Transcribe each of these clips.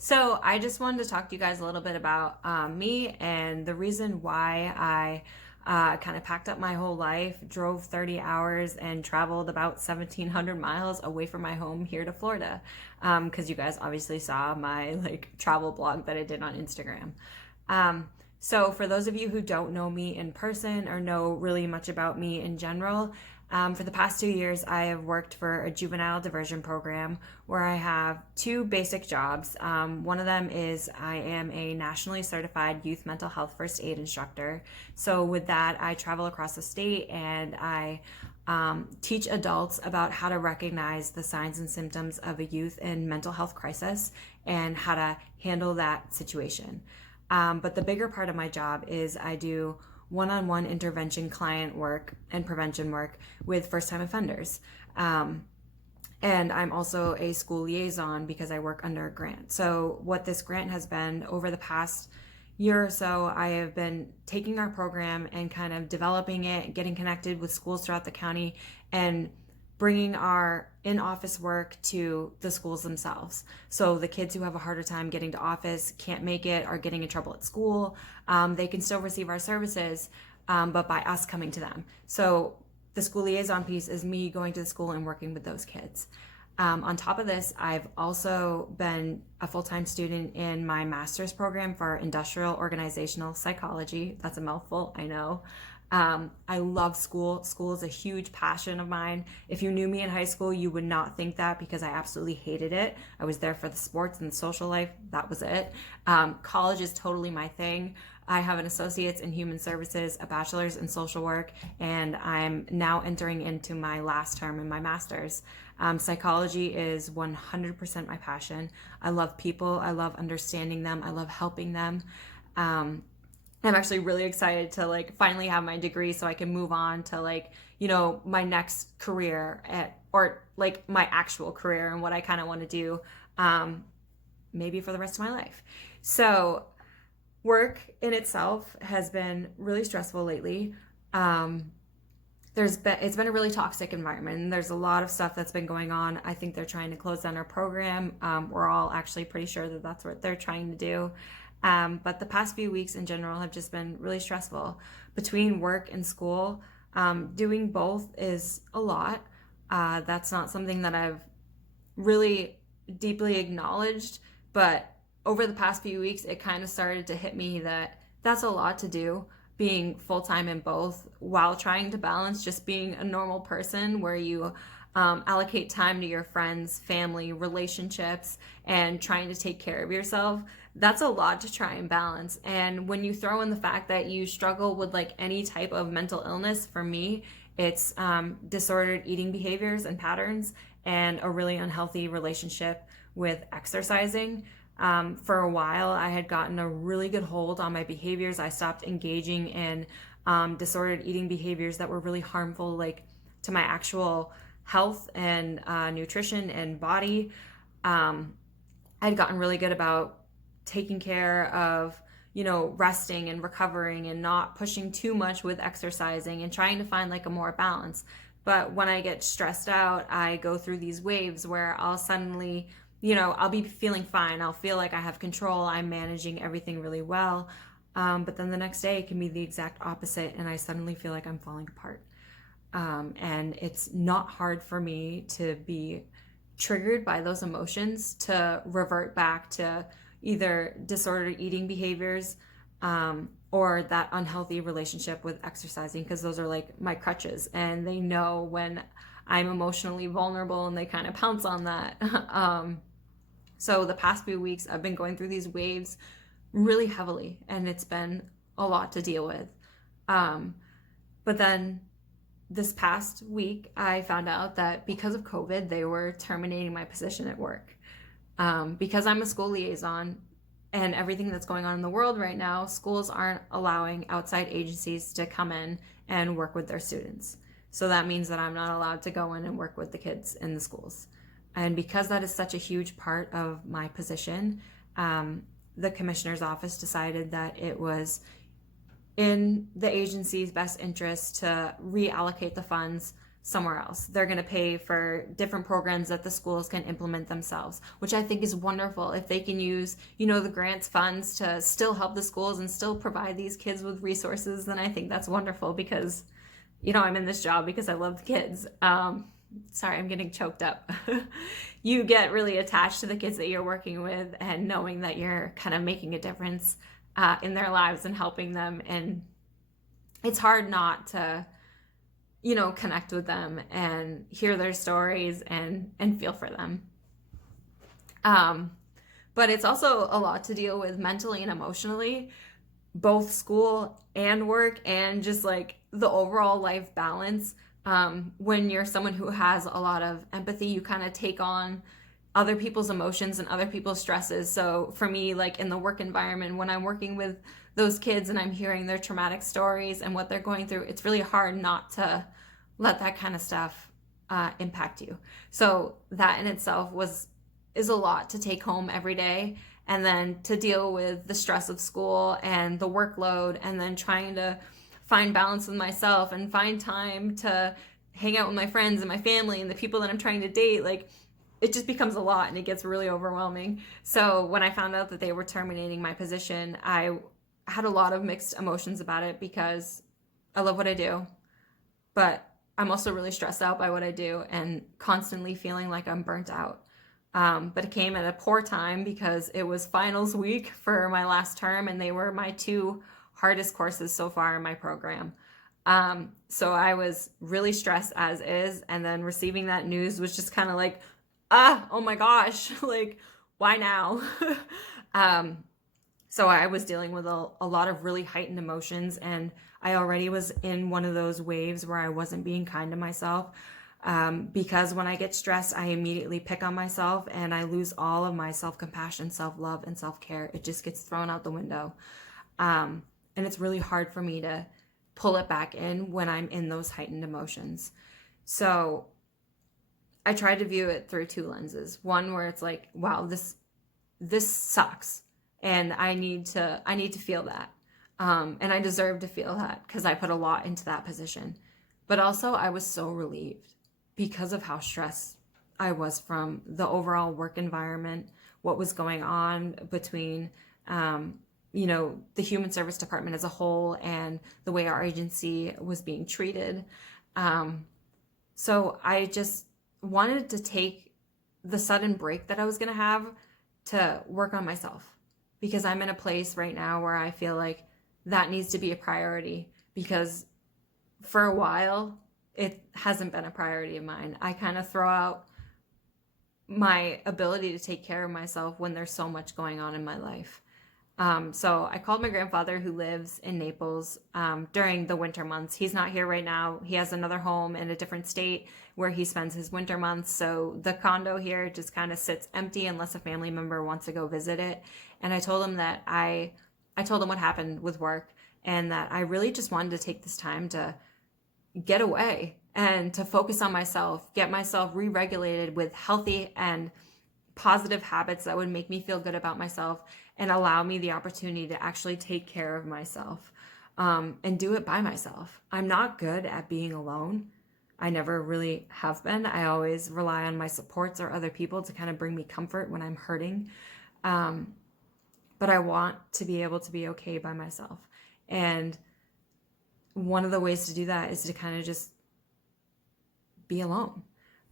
So I just wanted to talk to you guys a little bit about me and the reason why I kind of packed up my whole life, drove 30 hours, and traveled about 1,700 miles away from my home here to Florida. Because you guys obviously saw my travel blog that I did on Instagram. So, for those of you who don't know me in person or know really much about me in general, for the past 2 years, I have worked for a juvenile diversion program where I have two basic jobs. One of them is I am a nationally certified youth mental health first aid instructor. So, with that, I travel across the state and I teach adults about how to recognize the signs and symptoms of a youth in mental health crisis and how to handle that situation. But the bigger part of my job is I do one-on-one intervention client work and prevention work with first-time offenders. And I'm also a school liaison because I work under a grant. So what this grant has been over the past year or so, I have been taking our program and kind of developing it, getting connected with schools throughout the county, and bringing our in-office work to the schools themselves. So the kids who have a harder time getting to office, can't make it, are getting in trouble at school, they can still receive our services, but by us coming to them. So the school liaison piece is me going to the school and working with those kids. On top of this, I've also been a full-time student in my master's program for industrial organizational psychology. That's a mouthful, I know. I love school. School is a huge passion of mine. If you knew me in high school, you would not think that because I absolutely hated it. I was there for the sports and the social life. That was it. College is totally my thing. I have an associate's in human services, a bachelor's in social work, and I'm now entering into my last term in my master's. Psychology is 100% my passion. I love people. I love understanding them. I love helping them. I'm actually really excited to finally have my degree so I can move on to my next career or my actual career and what I kind of want to do maybe for the rest of my life. So work in itself has been really stressful lately. It's been a really toxic environment and there's a lot of stuff that's been going on. I think they're trying to close down our program. We're all actually pretty sure that that's what they're trying to do. But the past few weeks in general have just been really stressful. Between work and school, doing both is a lot. That's not something that I've really deeply acknowledged, but over the past few weeks, it kind of started to hit me that that's a lot to do, being full-time in both while trying to balance just being a normal person where you allocate time to your friends, family, relationships, and trying to take care of yourself. That's a lot to try and balance. And when you throw in the fact that you struggle with any type of mental illness, for me, it's disordered eating behaviors and patterns and a really unhealthy relationship with exercising. For a while, I had gotten a really good hold on my behaviors. I stopped engaging in disordered eating behaviors that were really harmful, to my actual health and nutrition and body. I'd gotten really good about taking care of, resting and recovering and not pushing too much with exercising and trying to find a more balance. But when I get stressed out, I go through these waves where I'll suddenly, I'll be feeling fine. I'll feel like I have control. I'm managing everything really well. But then the next day it can be the exact opposite and I suddenly feel like I'm falling apart. And it's not hard for me to be triggered by those emotions to revert back to either disordered eating behaviors or that unhealthy relationship with exercising, because those are my crutches and they know when I'm emotionally vulnerable and they kind of pounce on that. So the past few weeks I've been going through these waves really heavily and it's been a lot to deal with. But then this past week, I found out that because of COVID, they were terminating my position at work. Because I'm a school liaison and everything that's going on in the world right now, schools aren't allowing outside agencies to come in and work with their students. So that means that I'm not allowed to go in and work with the kids in the schools. And because that is such a huge part of my position, the commissioner's office decided that it was in the agency's best interest to reallocate the funds somewhere else. They're going to pay for different programs that the schools can implement themselves, which I think is wonderful. If they can use, the grants funds to still help the schools and still provide these kids with resources, then I think that's wonderful because, I'm in this job because I love the kids. Sorry, I'm getting choked up. You get really attached to the kids that you're working with and knowing that you're kind of making a difference in their lives and helping them. And it's hard not to, connect with them and hear their stories and feel for them. But it's also a lot to deal with mentally and emotionally, both school and work, and just like the overall life balance. When you're someone who has a lot of empathy, you kind of take on other people's emotions and other people's stresses. So for me, like in the work environment, when I'm working with those kids and I'm hearing their traumatic stories and what they're going through, it's really hard not to let that kind of stuff impact you. So that in itself is a lot to take home every day, and then to deal with the stress of school and the workload, and then trying to find balance with myself and find time to hang out with my friends and my family and the people that I'm trying to date. Like, it just becomes a lot and it gets really overwhelming. So when I found out that they were terminating my position, I had a lot of mixed emotions about it because I love what I do, but I'm also really stressed out by what I do and constantly feeling like I'm burnt out. But it came at a poor time because it was finals week for my last term, and they were my two hardest courses so far in my program. So I was really stressed as is, and then receiving that news was just kind of like, oh my gosh, like, why now? So I was dealing with a lot of really heightened emotions, and I already was in one of those waves where I wasn't being kind to myself. Because when I get stressed, I immediately pick on myself and I lose all of my self-compassion, self-love, and self-care. It just gets thrown out the window. And it's really hard for me to pull it back in when I'm in those heightened emotions. So I try to view it through two lenses. One where it's like, wow, this sucks, and I need to feel that. And I deserve to feel that because I put a lot into that position. But also I was so relieved because of how stressed I was from the overall work environment, what was going on between, the human service department as a whole and the way our agency was being treated. So I just wanted to take the sudden break that I was going to have to work on myself, because I'm in a place right now where I feel like that needs to be a priority, because for a while it hasn't been a priority of mine. I kind of throw out my ability to take care of myself when there's so much going on in my life. So I called my grandfather, who lives in Naples, during the winter months. He's not here right now. He has another home in a different state where he spends his winter months. So the condo here just kind of sits empty unless a family member wants to go visit it. And I told him that I told him what happened with work, and that I really just wanted to take this time to get away and to focus on myself, get myself re-regulated with healthy and positive habits that would make me feel good about myself and allow me the opportunity to actually take care of myself, and do it by myself. I'm not good at being alone. I never really have been. I always rely on my supports or other people to kind of bring me comfort when I'm hurting. But I want to be able to be okay by myself. And one of the ways to do that is to kind of just be alone.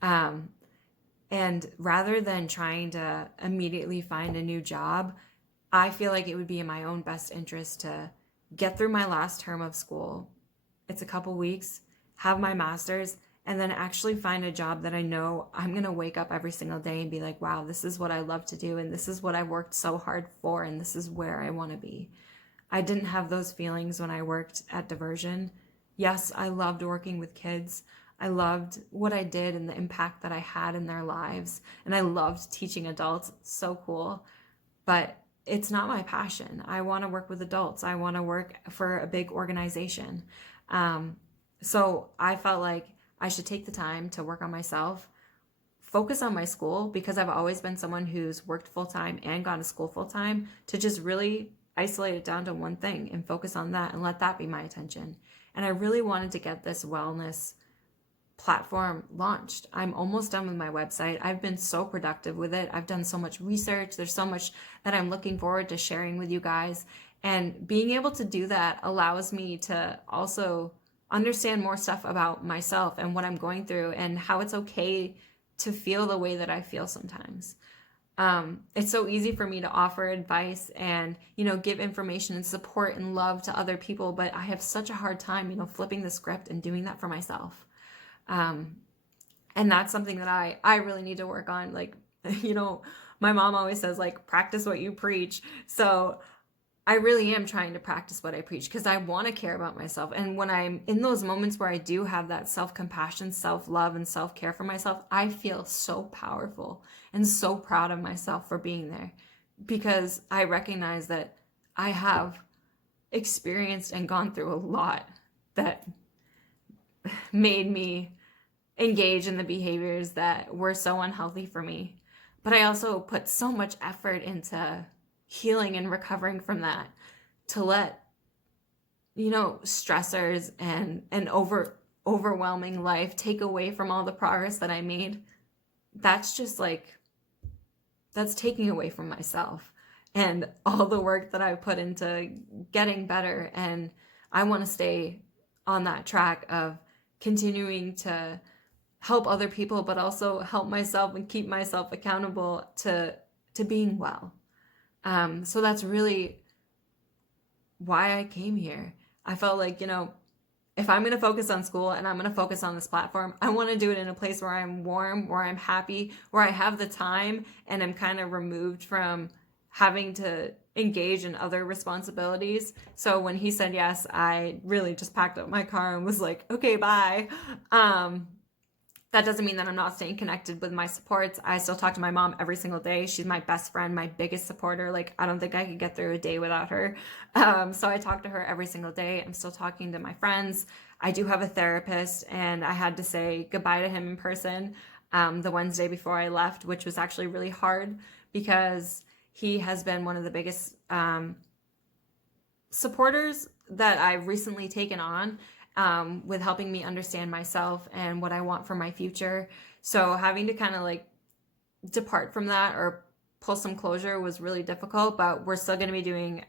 And rather than trying to immediately find a new job, I feel like it would be in my own best interest to get through my last term of school. It's a couple weeks, have my master's, and then actually find a job that I know I'm going to wake up every single day and be like, wow, this is what I love to do, and this is what I worked so hard for, and this is where I want to be. I didn't have those feelings when I worked at Diversion. Yes, I loved working with kids. I loved what I did and the impact that I had in their lives. And I loved teaching adults. It's so cool. But it's not my passion. I want to work with adults. I want to work for a big organization. So I felt like I should take the time to work on myself, focus on my school, because I've always been someone who's worked full-time and gone to school full-time, to just really isolate it down to one thing and focus on that and let that be my attention. And I really wanted to get this wellness platform launched. I'm almost done with my website. I've been so productive with it. I've done so much research. There's so much that I'm looking forward to sharing with you guys. And being able to do that allows me to also understand more stuff about myself and what I'm going through and how it's okay to feel the way that I feel sometimes. It's so easy for me to offer advice and, give information and support and love to other people, but I have such a hard time, flipping the script and doing that for myself. And that's something that I really need to work on. Like, my mom always says, like, practice what you preach. So I really am trying to practice what I preach because I want to care about myself. And when I'm in those moments where I do have that self-compassion, self-love, and self-care for myself, I feel so powerful and so proud of myself for being there because I recognize that I have experienced and gone through a lot that made me engage in the behaviors that were so unhealthy for me. But I also put so much effort into healing and recovering from that to let stressors and overwhelming life take away from all the progress that I made. That's just like, that's taking away from myself and all the work that I put into getting better. And I want to stay on that track of continuing to help other people, but also help myself and keep myself accountable to being well. So that's really why I came here. I felt like, if I'm going to focus on school and I'm going to focus on this platform, I want to do it in a place where I'm warm, where I'm happy, where I have the time and I'm kind of removed from having to engage in other responsibilities. So when he said yes, I really just packed up my car and was like, okay, bye. That doesn't mean that I'm not staying connected with my supports. I still talk to my mom every single day. She's my best friend, my biggest supporter. Like, I don't think I could get through a day without her. So I talk to her every single day. I'm still talking to my friends. I do have a therapist, and I had to say goodbye to him in person the Wednesday before I left, which was actually really hard because he has been one of the biggest supporters that I've recently taken on. With helping me understand myself and what I want for my future. So having to kind of like depart from that or pull some closure was really difficult, but we're still going to be doing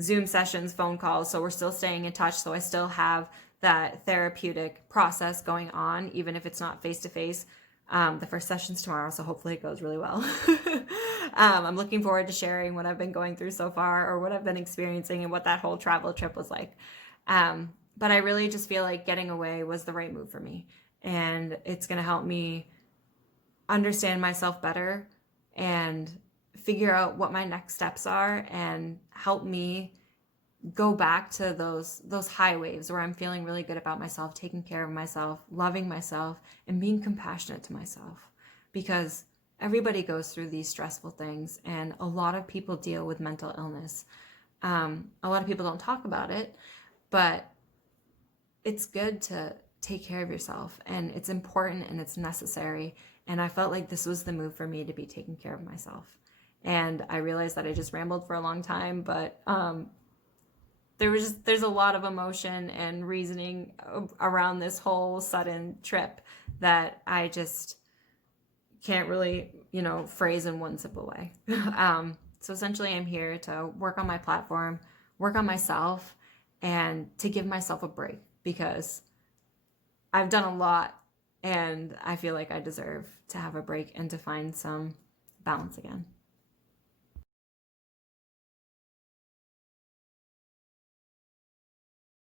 Zoom sessions, phone calls. So we're still staying in touch. So I still have that therapeutic process going on, even if it's not face to face. The first session's tomorrow, so hopefully it goes really well. I'm looking forward to sharing what I've been going through so far or what I've been experiencing and what that whole travel trip was like. But I really just feel like getting away was the right move for me. And it's going to help me understand myself better and figure out what my next steps are and help me go back to those high waves where I'm feeling really good about myself, taking care of myself, loving myself, and being compassionate to myself. Because everybody goes through these stressful things, and a lot of people deal with mental illness. A lot of people don't talk about it, but it's good to take care of yourself, and it's important and it's necessary. And I felt like this was the move for me to be taking care of myself. And I realized that I just rambled for a long time, but there's a lot of emotion and reasoning around this whole sudden trip that I just can't really, phrase in one simple way. So essentially I'm here to work on my platform, work on myself, and to give myself a break because I've done a lot and I feel like I deserve to have a break and to find some balance again.